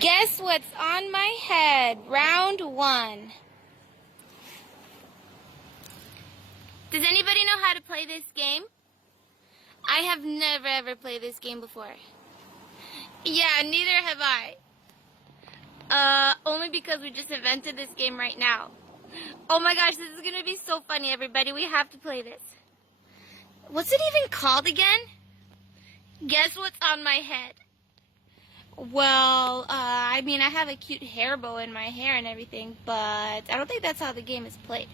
Guess what's on my head? Round 1. Does anybody know how to play this game? I have never ever played this game before. Yeah, neither have I. Only because we just invented this game right now. Oh my gosh, this is gonna be so funny, everybody. We have to play this. What's it even called again? Guess what's on my head? Well, I mean, I have a cute hair bow in my hair and everything, but I don't think that's how the game is played.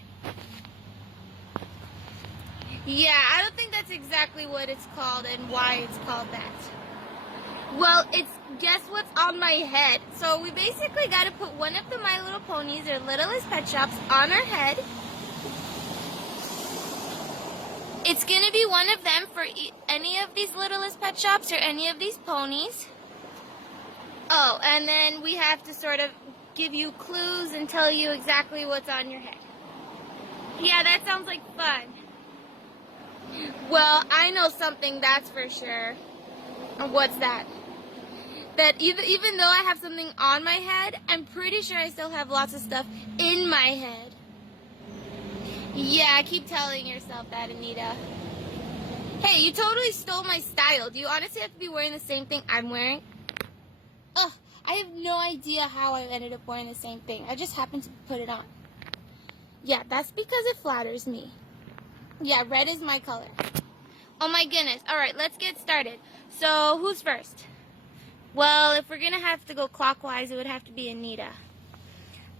Yeah, I don't think that's exactly what it's called and why it's called that. Well, it's guess what's on my head. So we basically got to put one of the My Little Ponies or Littlest Pet Shops on our head. It's going to be one of them for any of these Littlest Pet Shops or any of these ponies. Oh, and then we have to sort of give you clues and tell you exactly what's on your head. Yeah, that sounds like fun. Well, I know something, that's for sure. What's that? That even though I have something on my head, I'm pretty sure I still have lots of stuff in my head. Yeah, keep telling yourself that, Anita. Hey, you totally stole my style. Do you honestly have to be wearing the same thing I'm wearing? Ugh, I have no idea how I ended up wearing the same thing. I just happened to put it on. Yeah, that's because it flatters me. Yeah, red is my color. Oh my goodness. Alright, let's get started. So, who's first? Well, if we're going to have to go clockwise, it would have to be Anita.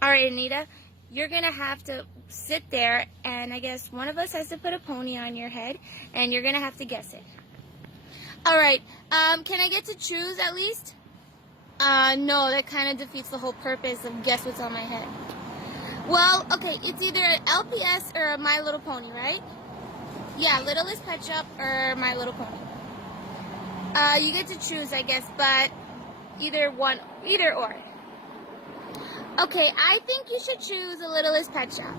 Alright, Anita, you're going to have to sit there, and I guess one of us has to put a pony on your head, and you're going to have to guess it. Alright, can I get to choose at least? No, that kind of defeats the whole purpose of guess what's on my head. Well, okay, it's either an LPS or a My Little Pony, right? Yeah, Littlest Pet Shop or My Little Pony. You get to choose, I guess, but either or. Okay, I think you should choose a Littlest Pet Shop.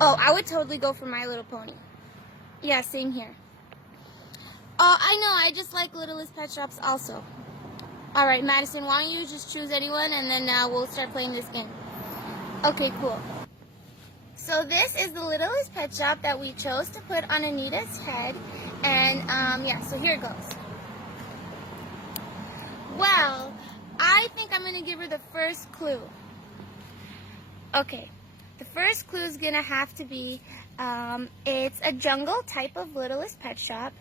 Oh, I would totally go for My Little Pony. Yeah, same here. Oh, I know, I just like Littlest Pet Shops also. Alright, Madison, why don't you just choose anyone and then we'll start playing this game. Okay, cool. So this is the Littlest Pet Shop that we chose to put on Anita's head. And, yeah, so here it goes. Well, I think I'm going to give her the first clue. Okay, the first clue is going to have to be, it's a jungle type of Littlest Pet Shop.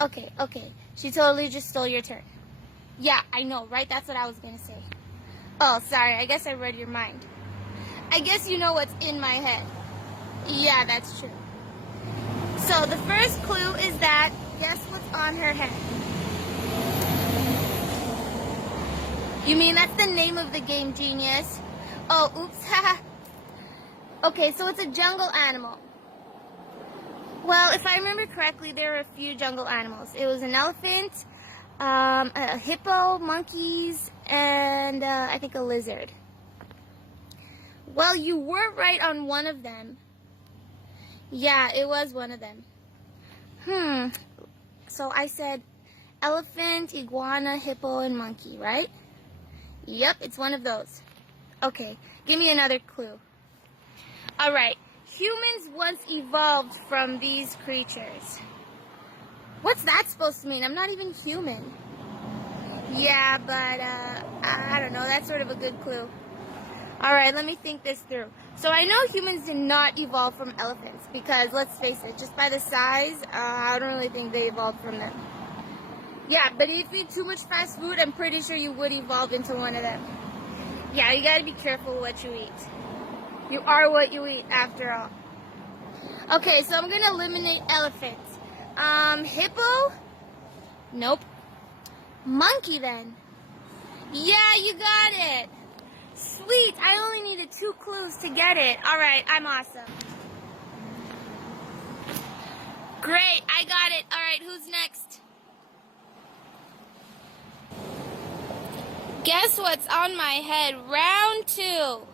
Okay, she totally just stole your turn. Yeah, I know, right? That's what I was going to say. Oh, sorry, I guess I read your mind. I guess you know what's in my head. Yeah, that's true. So the first clue is that, guess what's on her head? You mean that's the name of the game, genius? Oh, oops, haha. Okay, so it's a jungle animal. Well, if I remember correctly, there were a few jungle animals. It was an elephant, a hippo, monkeys, and I think a lizard. Well, you were right on one of them. Yeah, it was one of them. So I said elephant, iguana, hippo, and monkey, right? Yep, it's one of those. Okay, give me another clue. Alright, humans once evolved from these creatures. What's that supposed to mean? I'm not even human. Yeah, but, I don't know, that's sort of a good clue. Alright, let me think this through. So I know humans did not evolve from elephants because, let's face it, just by the size, I don't really think they evolved from them. Yeah, but if you eat too much fast food, I'm pretty sure you would evolve into one of them. Yeah, you gotta be careful what you eat. You are what you eat, after all. Okay, so I'm gonna eliminate elephants. Hippo? Nope. Monkey, then. Yeah, you got it. Sweet, I only needed 2 clues to get it. Alright, I'm awesome. Great, I got it. Alright, who's next? Guess what's on my head? Round 2.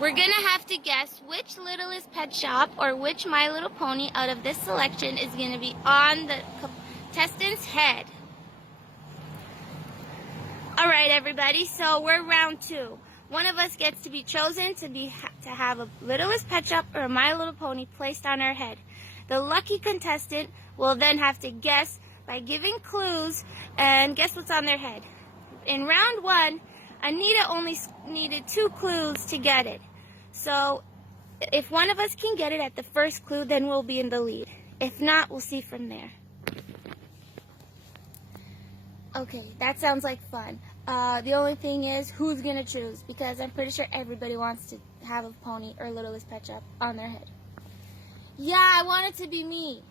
We're gonna have to guess which Littlest Pet Shop or which My Little Pony out of this selection is gonna be on the contestant's head. Alright, everybody, so we're round 2. One of us gets to be chosen to have a Littlest Pet Shop or a My Little Pony placed on our head. The lucky contestant will then have to guess by giving clues and guess what's on their head. In round 1, Anita only needed 2 clues to get it. So if one of us can get it at the first clue, then we'll be in the lead. If not, we'll see from there. Okay, that sounds like fun. The only thing is, who's gonna choose? Because I'm pretty sure everybody wants to have a pony or Littlest Pet Shop on their head. Yeah, I want it to be me.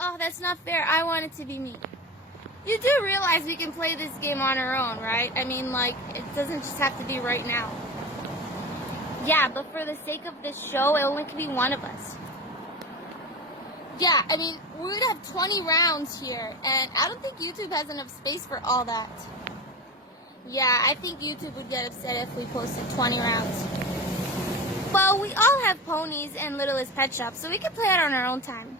Oh, that's not fair. I want it to be me. You do realize we can play this game on our own, right? I mean, like, it doesn't just have to be right now. Yeah, but for the sake of this show, it only can be one of us. Yeah, I mean, we're gonna have 20 rounds here, and I don't think YouTube has enough space for all that. Yeah, I think YouTube would get upset if we posted 20 rounds. Well, we all have ponies and Littlest Pet Shop, so we can play it on our own time.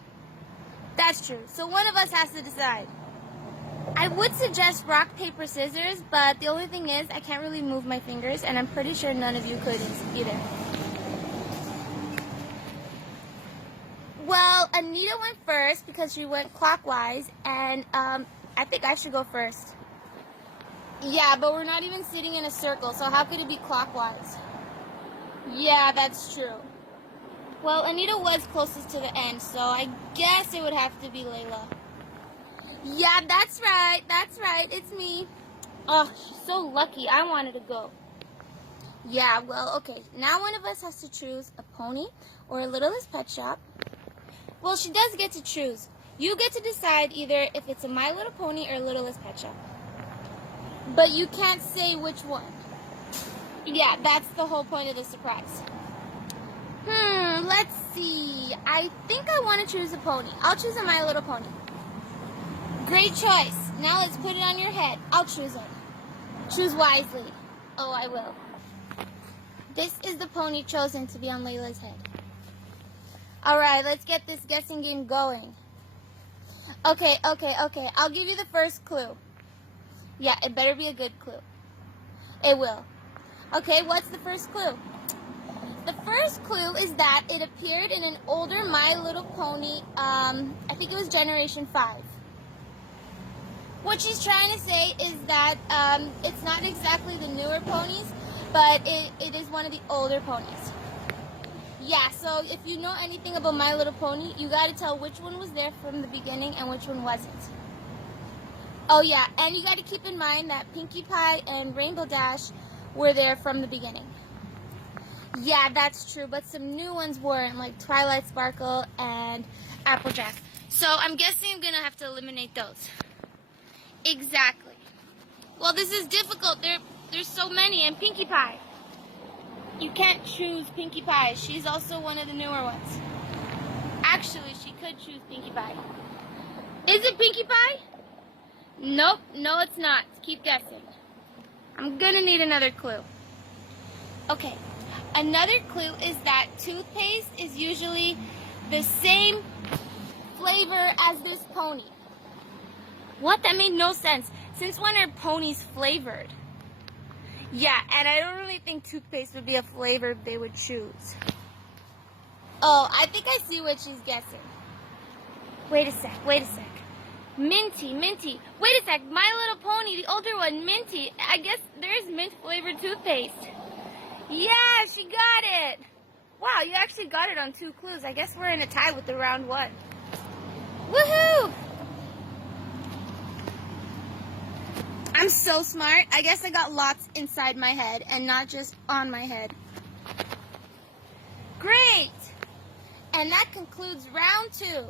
That's true. So one of us has to decide. I would suggest rock, paper, scissors, but the only thing is I can't really move my fingers, and I'm pretty sure none of you could either. Well, Anita went first because she went clockwise, and I think I should go first. Yeah, but we're not even sitting in a circle, so how could it be clockwise? Yeah, that's true. Well, Anita was closest to the end, so I guess it would have to be Layla. Yeah, that's right, it's me. Oh, she's so lucky. I wanted to go. Yeah, well, okay. Now one of us has to choose a pony or a Littlest Pet Shop. Well, she does get to choose. You get to decide either if it's a My Little Pony or a Littlest Pet Shop. But you can't say which one. Yeah, that's the whole point of the surprise. Let's see. I think I want to choose a pony. I'll choose a My Little Pony. Great choice. Now let's put it on your head. I'll choose it. Choose wisely. Oh, I will. This is the pony chosen to be on Layla's head. Alright, let's get this guessing game going. Okay. I'll give you the first clue. Yeah, it better be a good clue. It will. Okay, what's the first clue? The first clue is that it appeared in an older My Little Pony, I think it was Generation 5. What she's trying to say is that it's not exactly the newer ponies, but it is one of the older ponies. Yeah, so if you know anything about My Little Pony, you gotta tell which one was there from the beginning and which one wasn't. Oh yeah, and you gotta keep in mind that Pinkie Pie and Rainbow Dash were there from the beginning. Yeah, that's true, but some new ones weren't, like Twilight Sparkle and Applejack. So I'm guessing I'm gonna have to eliminate those. Exactly. Well, this is difficult. There's so many, and Pinkie Pie. You can't choose Pinkie Pie. She's also one of the newer ones. Actually, she could choose Pinkie Pie. Is it Pinkie Pie? Nope, no it's not. Keep guessing. I'm gonna need another clue. Okay, another clue is that toothpaste is usually the same flavor as this pony. What? That made no sense. Since when are ponies flavored? Yeah, and I don't really think toothpaste would be a flavor they would choose. Oh, I think I see what she's guessing. Wait a sec. Minty. Wait a sec, My Little Pony, the older one, Minty. I guess there is mint flavored toothpaste. Yeah, she got it. Wow, you actually got it on 2 clues. I guess we're in a tie with the round 1. Woohoo! I'm so smart. I guess I got lots inside my head and not just on my head. Great! And that concludes round 2.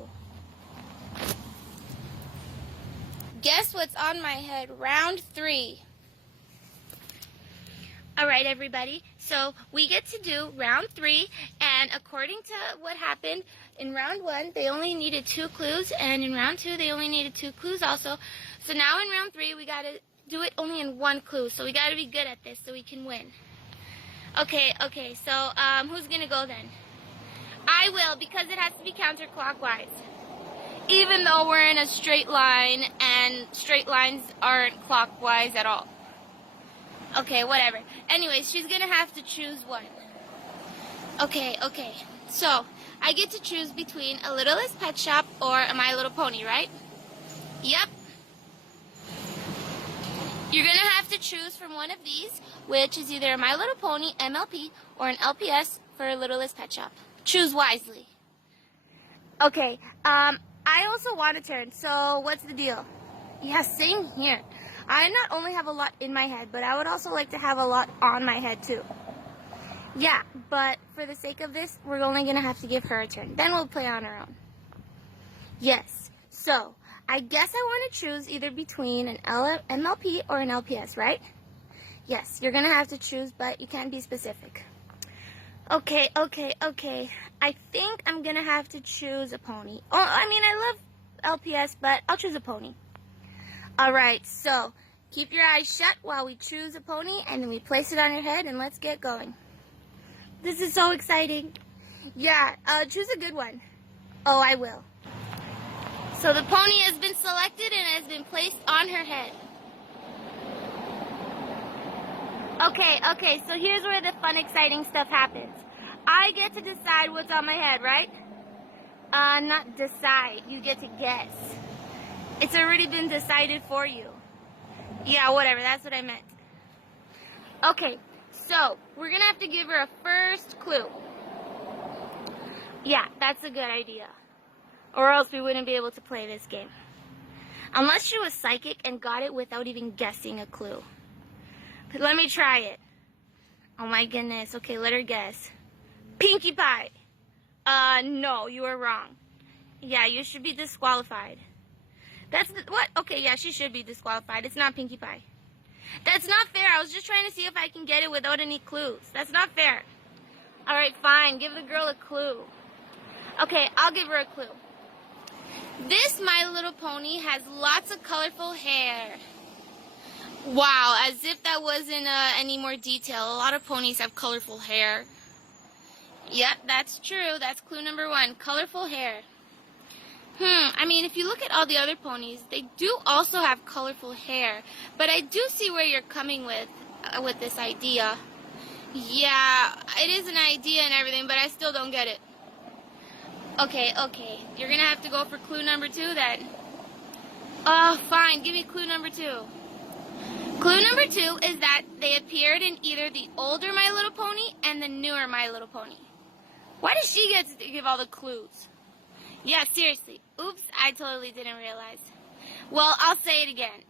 Guess what's on my head? Round 3. Alright, everybody. So we get to do round 3, and according to what happened in round 1, they only needed 2 clues, and in round 2, they only needed 2 clues also. So now in round 3, we gotta do it only in 1 clue, so we gotta be good at this so we can win. Okay, so who's gonna go then? I will, because it has to be counterclockwise. Even though we're in a straight line, and straight lines aren't clockwise at all. Okay, whatever. Anyways, she's gonna have to choose one. Okay. So, I get to choose between a Littlest Pet Shop or a My Little Pony, right? Yep. You're gonna have to choose from one of these, which is either a My Little Pony MLP or an LPS for a Littlest Pet Shop. Choose wisely. Okay, I also want a turn, so what's the deal? Yeah, same here. I not only have a lot in my head, but I would also like to have a lot on my head too. Yeah, but for the sake of this, we're only going to have to give her a turn. Then we'll play on our own. Yes, so I guess I want to choose either between an MLP or an LPS, right? Yes, you're going to have to choose, but you can't be specific. Okay. I think I'm going to have to choose a pony. Oh, I mean, I love LPS, but I'll choose a pony. All right, so keep your eyes shut while we choose a pony, and then we place it on your head, and let's get going. This is so exciting. Yeah, choose a good one. Oh, I will. So the pony has been selected and has been placed on her head. Okay, so here's where the fun, exciting stuff happens. I get to decide what's on my head, right? Not decide, you get to guess. It's already been decided for you. Yeah, whatever, that's what I meant. Okay, so we're gonna have to give her a first clue. Yeah, that's a good idea. Or else we wouldn't be able to play this game. Unless she was psychic and got it without even guessing a clue. But let me try it. Oh my goodness, okay, let her guess. Pinkie Pie. No, you were wrong. Yeah, you should be disqualified. What? Okay, yeah, she should be disqualified. It's not Pinkie Pie. That's not fair. I was just trying to see if I can get it without any clues. That's not fair. All right, fine. Give the girl a clue. Okay, I'll give her a clue. This My Little Pony has lots of colorful hair. Wow, as if that wasn't any more detail. A lot of ponies have colorful hair. Yep, that's true. That's clue number 1. Colorful hair. I mean, if you look at all the other ponies, they do also have colorful hair. But I do see where you're coming with this idea. Yeah, it is an idea and everything, but I still don't get it. Okay. You're going to have to go for clue number 2 then. Fine. Give me clue number 2. Clue number 2 is that they appeared in either the older My Little Pony and the newer My Little Pony. Why does she get to give all the clues? Yeah, seriously. Oops, I totally didn't realize. Well, I'll say it again.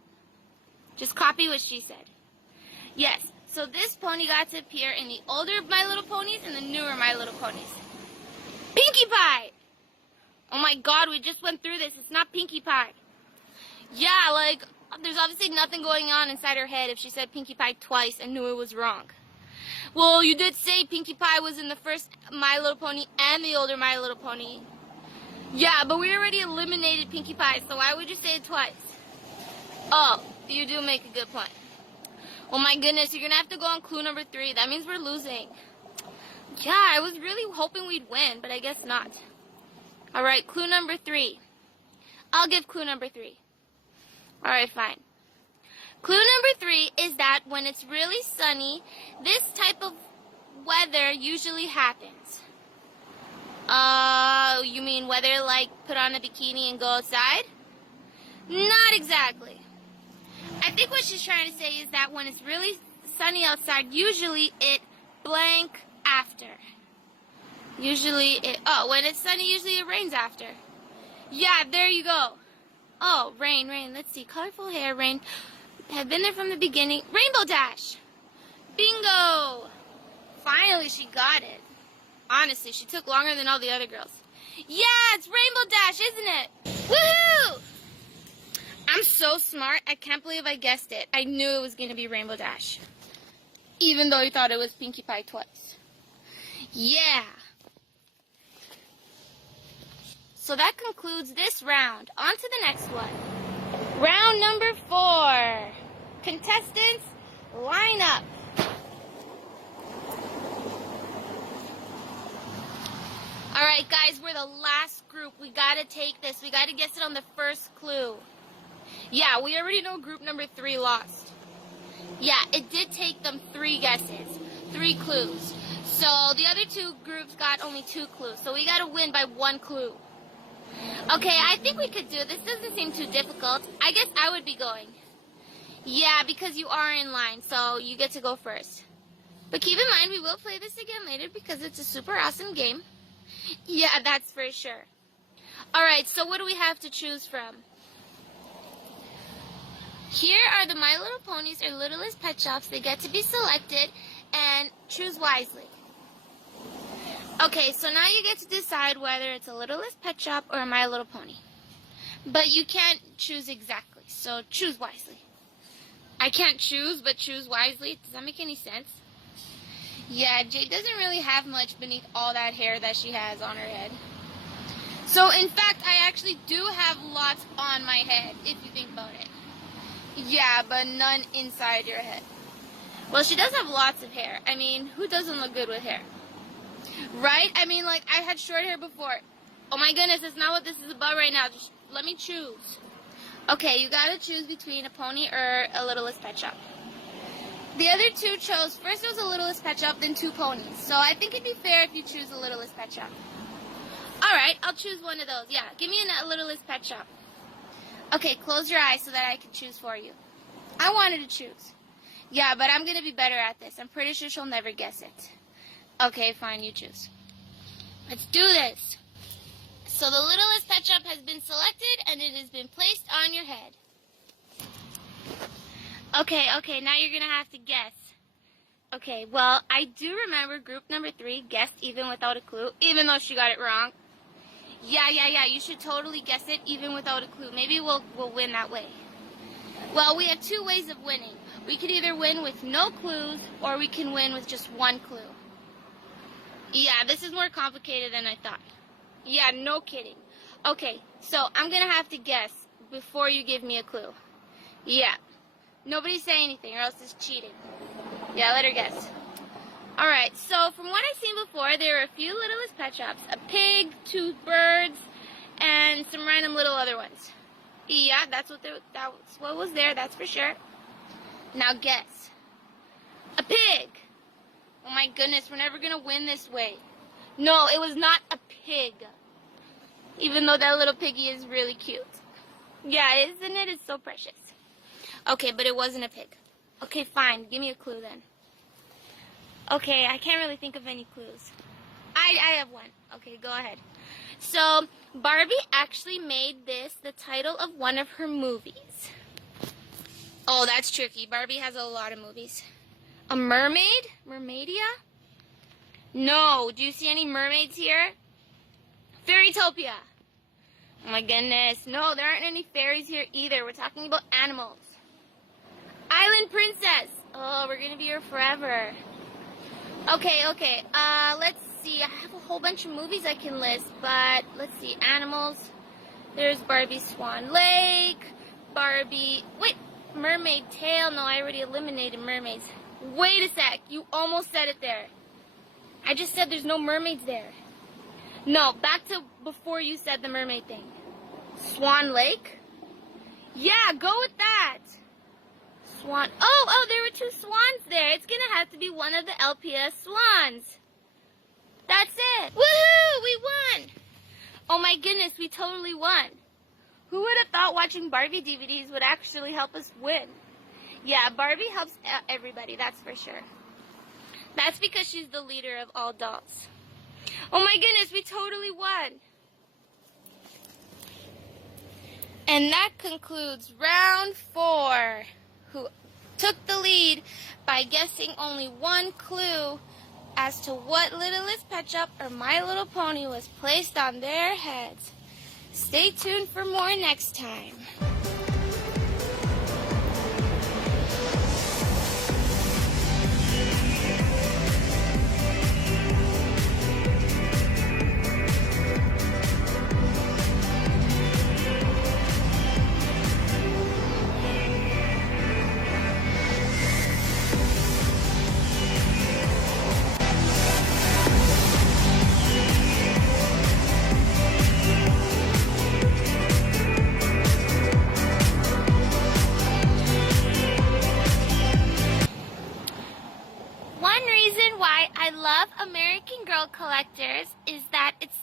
Just copy what she said. Yes, so this pony got to appear in the older My Little Ponies and the newer My Little Ponies. Pinkie Pie! Oh my god, we just went through this. It's not Pinkie Pie. Yeah, like, there's obviously nothing going on inside her head if she said Pinkie Pie twice and knew it was wrong. Well, you did say Pinkie Pie was in the first My Little Pony and the older My Little Pony. Yeah, but we already eliminated Pinkie Pie, so why would you say it twice? Oh, you do make a good point. Oh my goodness, you're going to have to go on clue number 3. That means we're losing. Yeah, I was really hoping we'd win, but I guess not. Alright, clue number 3. I'll give clue number 3. Alright, fine. Clue number 3 is that when it's really sunny, this type of weather usually happens. You mean weather like put on a bikini and go outside? Not exactly. I think what she's trying to say is that when it's really sunny outside, usually it blank after. When it's sunny, usually it rains after. Yeah, there you go. Oh, rain. Let's see. Colorful hair, rain. Have been there from the beginning. Rainbow Dash. Bingo. Finally, she got it. Honestly, she took longer than all the other girls. Yeah, it's Rainbow Dash, isn't it? Woohoo! I'm so smart. I can't believe I guessed it. I knew it was going to be Rainbow Dash. Even though I thought it was Pinkie Pie twice. Yeah. So that concludes this round. On to the next one. Round number 4. Contestants, line up. Alright guys, we're the last group. We gotta take this. We gotta guess it on the first clue. Yeah, we already know group number 3 lost. Yeah, it did take them 3 guesses, 3 clues. So the other 2 groups got only 2 clues. So we got to win by 1 clue. Okay, I think we could do this. Doesn't seem too difficult. I guess I would be going. Yeah, because you are in line, so you get to go first. But keep in mind, we will play this again later because it's a super awesome game. Yeah, that's for sure. Alright, so what do we have to choose from? Here are the My Little Ponies or Littlest Pet Shops. They get to be selected and choose wisely. Okay, so now you get to decide whether it's a Littlest Pet Shop or a My Little Pony. But you can't choose exactly, so choose wisely. I can't choose, but choose wisely. Does that make any sense? Yeah, Jade doesn't really have much beneath all that hair that she has on her head. So, in fact, I actually do have lots on my head, if you think about it. Yeah, but none inside your head. Well, she does have lots of hair. I mean, who doesn't look good with hair? Right? I mean, like, I had short hair before. Oh my goodness, that's not what this is about right now. Just let me choose. Okay, you gotta choose between a pony or a Littlest Pet Shop. The other 2 chose, first it was a Littlest Pet Shop, then 2 ponies. So I think it'd be fair if you choose a Littlest Pet Shop. Alright, I'll choose one of those. Yeah, give me a Littlest Pet Shop. Okay, close your eyes so that I can choose for you. I wanted to choose. Yeah, but I'm gonna be better at this. I'm pretty sure she'll never guess it. Okay, fine, you choose. Let's do this. So the Littlest Pet Shop has been selected and it has been placed on your head. Okay, now you're gonna have to guess. Okay, well, I do remember group number 3 guessed even without a clue, even though she got it wrong. Yeah, you should totally guess it even without a clue. Maybe we'll win that way. Well, we have 2 ways of winning. We could either win with no clues or we can win with just 1 clue. Yeah, this is more complicated than I thought. Yeah, no kidding. Okay, so I'm gonna have to guess before you give me a clue. Yeah. Nobody say anything or else it's cheating. Yeah, let her guess. Alright, so from what I've seen before, there are a few Littlest Pet Shops. A pig, 2 birds, and some random little other ones. Yeah, that's what was there, that's for sure. Now guess. A pig! Oh my goodness, we're never gonna win this way. No, it was not a pig. Even though that little piggy is really cute. Yeah, isn't it? It's so precious. Okay, but it wasn't a pig. Okay, fine. Give me a clue then. Okay, I can't really think of any clues. I have one. Okay, go ahead. So, Barbie actually made this the title of one of her movies. Oh, that's tricky. Barbie has a lot of movies. A mermaid? Mermaidia? No. Do you see any mermaids here? Fairytopia. Oh my goodness. No, there aren't any fairies here either. We're talking about animals. Island Princess. Oh, we're going to be here forever. Okay. Let's see. I have a whole bunch of movies I can list, but let's see. Animals. There's Barbie Swan Lake. Barbie. Wait. Mermaid Tail. No, I already eliminated mermaids. Wait a sec. You almost said it there. I just said there's no mermaids there. No, back to before you said the mermaid thing. Swan Lake? Yeah, go with that. Swan. Oh, there were 2 swans there. It's going to have to be one of the LPS swans. That's it. Woohoo! We won. Oh my goodness, we totally won. Who would have thought watching Barbie DVDs would actually help us win? Yeah, Barbie helps everybody, that's for sure. That's because she's the leader of all dolls. Oh my goodness, we totally won. And that concludes round 4, who took the lead by guessing only 1 clue as to what Littlest Pet Shop or My Little Pony was placed on their heads. Stay tuned for more next time.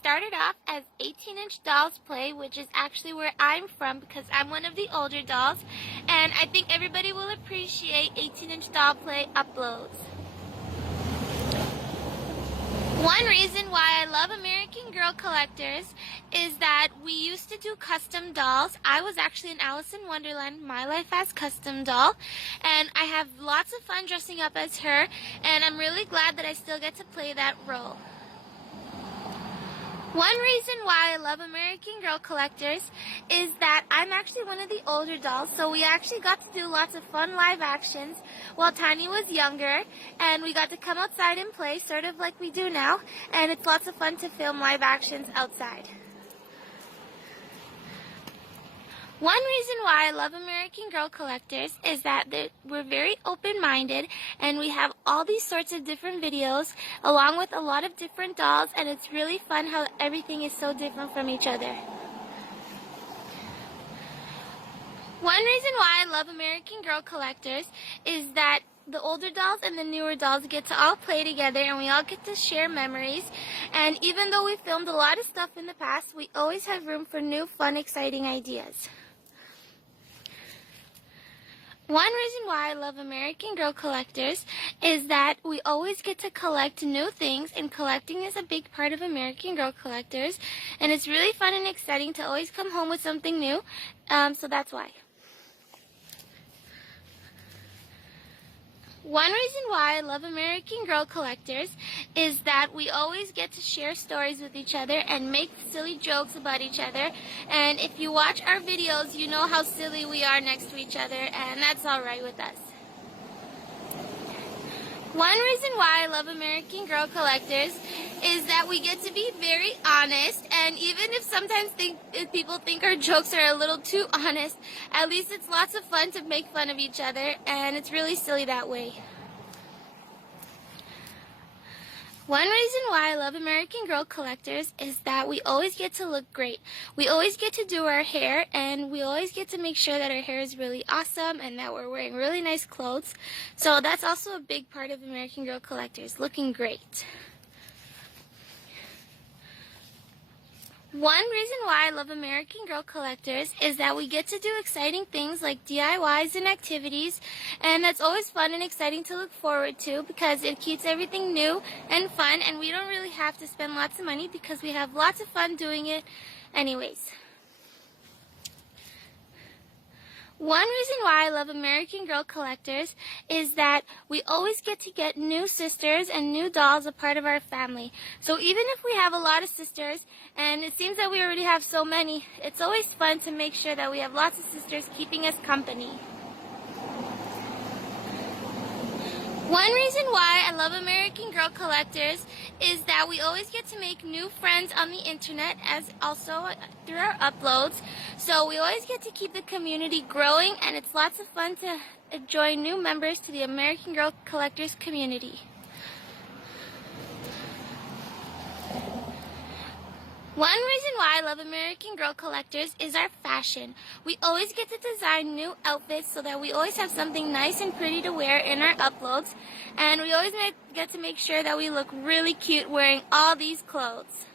started off as 18-inch dolls play, which is actually where I'm from because I'm one of the older dolls, and I think everybody will appreciate 18-inch doll play uploads. One reason why I love American Girl Collectors is that we used to do custom dolls. I was actually in Alice in Wonderland, My Life as Custom Doll, and I have lots of fun dressing up as her, and I'm really glad that I still get to play that role. One reason why I love American Girl Collectors is that I'm actually one of the older dolls, so we actually got to do lots of fun live actions while Taynia was younger, and we got to come outside and play, sort of like we do now, and it's lots of fun to film live actions outside. One reason why I love American Girl Collectors is that we're very open-minded and we have all these sorts of different videos along with a lot of different dolls, and it's really fun how everything is so different from each other. One reason why I love American Girl Collectors is that the older dolls and the newer dolls get to all play together and we all get to share memories, and even though we filmed a lot of stuff in the past, we always have room for new, fun, exciting ideas. One reason why I love American Girl Collectors is that we always get to collect new things, and collecting is a big part of American Girl Collectors, and it's really fun and exciting to always come home with something new, so that's why. One reason why I love American Girl Collectors is that we always get to share stories with each other and make silly jokes about each other. And if you watch our videos, you know how silly we are next to each other, and that's alright with us. One reason why I love American Girl Collectors is that we get to be very honest, and even if sometimes if people think our jokes are a little too honest, at least it's lots of fun to make fun of each other, and it's really silly that way. One reason why I love American Girl Collectors is that we always get to look great. We always get to do our hair, and we always get to make sure that our hair is really awesome and that we're wearing really nice clothes. So that's also a big part of American Girl Collectors, looking great. One reason why I love American Girl Collectors is that we get to do exciting things like DIYs and activities, and that's always fun and exciting to look forward to because it keeps everything new and fun, and we don't really have to spend lots of money because we have lots of fun doing it anyways. One reason why I love American Girl Collectors is that we always get to get new sisters and new dolls a part of our family. So even if we have a lot of sisters, and it seems that we already have so many, it's always fun to make sure that we have lots of sisters keeping us company. One reason why I love American Girl Collectors is that we always get to make new friends on the internet, as also through our uploads. So we always get to keep the community growing, and it's lots of fun to join new members to the American Girl Collectors community. One reason why I love American Girl Collectors is our fashion. We always get to design new outfits so that we always have something nice and pretty to wear in our uploads, and we always get to make sure that we look really cute wearing all these clothes.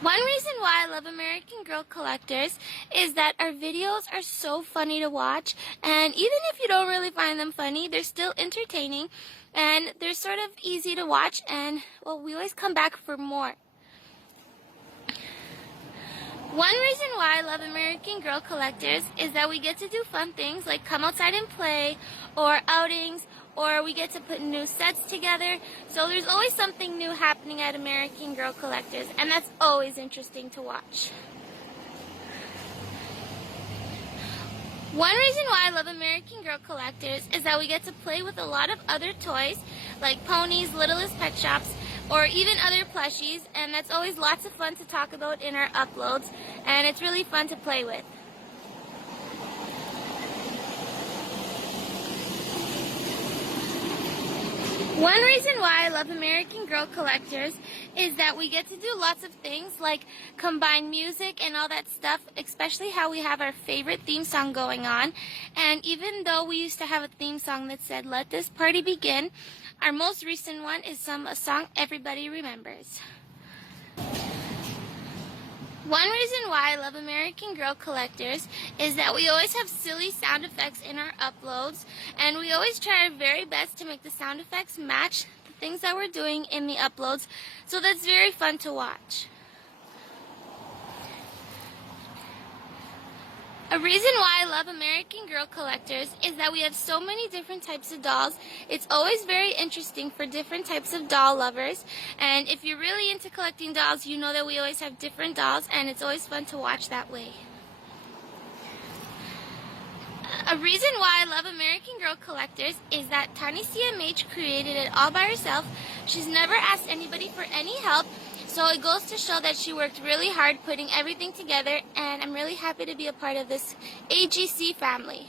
One reason why I love American Girl Collectors is that our videos are so funny to watch, and even if you don't really find them funny, they're still entertaining, and they're sort of easy to watch, and well, we always come back for more. One reason why I love American Girl Collectors is that we get to do fun things like come outside and play, or outings, or we get to put new sets together. So there's always something new happening at American Girl Collectors, and that's always interesting to watch. One reason why I love American Girl Collectors is that we get to play with a lot of other toys, like ponies, Littlest Pet Shops, or even other plushies, and that's always lots of fun to talk about in our uploads, and it's really fun to play with. One reason why I love American Girl Collectors is that we get to do lots of things like combine music and all that stuff, especially how we have our favorite theme song going on. And even though we used to have a theme song that said, "Let this party begin," Our most recent one is a song everybody remembers. One reason why I love American Girl Collectors is that we always have silly sound effects in our uploads, and we always try our very best to make the sound effects match the things that we're doing in the uploads, so that's very fun to watch. A reason why I love American Girl Collectors is that we have so many different types of dolls. It's always very interesting for different types of doll lovers. And if you're really into collecting dolls, you know that we always have different dolls, and it's always fun to watch that way. A reason why I love American Girl Collectors is that Tiny CMH created it all by herself. She's never asked anybody for any help. So it goes to show that she worked really hard putting everything together, and I'm really happy to be a part of this AGC family.